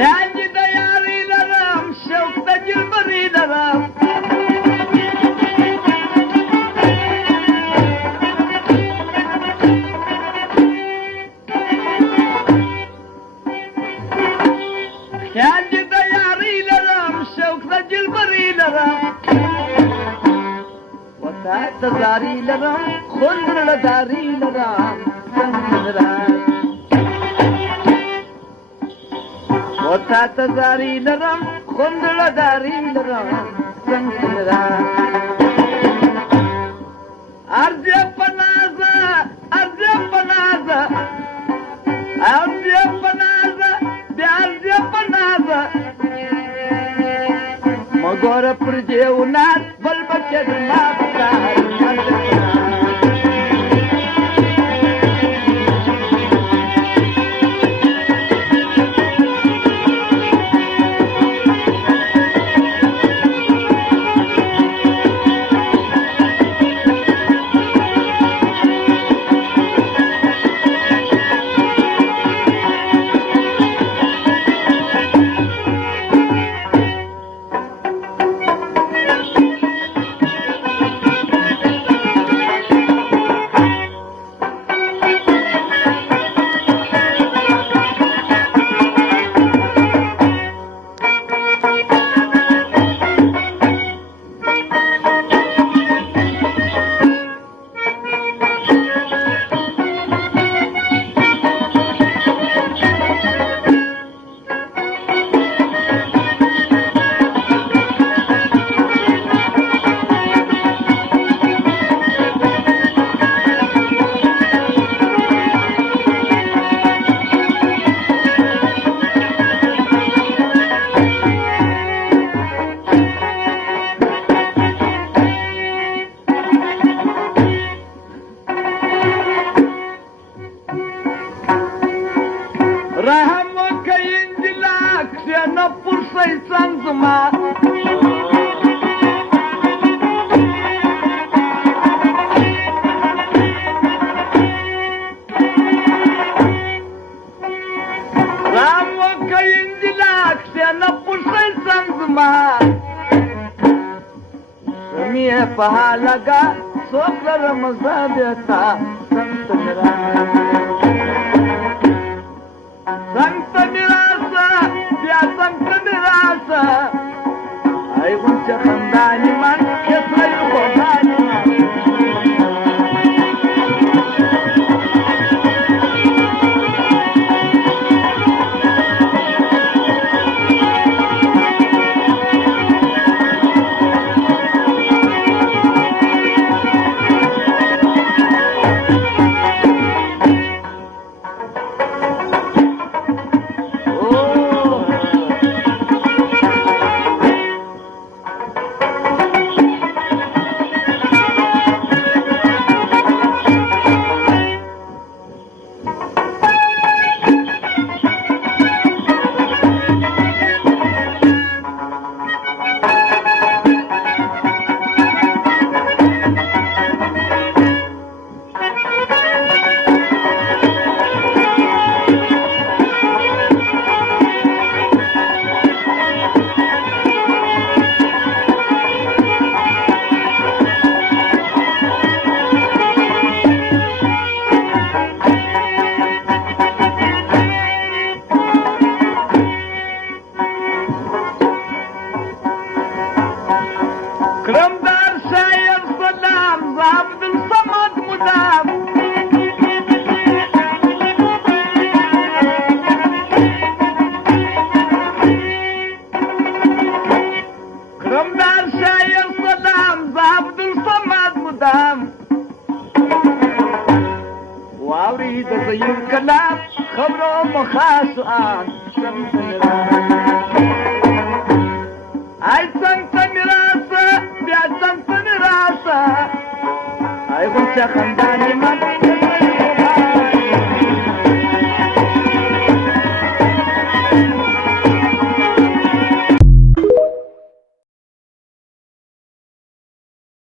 خیال د یارۍ لرم شوق د جلبرۍ لرم خیال د یارۍ لرم شوق د جلبرۍ لرم وتا ته زارۍ لرم خوند زړه دارۍ لرم وتا ته زارۍ لرم خوند زړه دارۍ لرم ارزه پنازه ارزه پنازه ارزه پنازه بیا ارزه پنازه مګور پر دیونات بل بچه ما پکار پها لگا سوک رمزا بیتا سنت نراسا بیا سنت نراسا ای غنچ خندانی من کسای خودانی من I will check on Danny Money.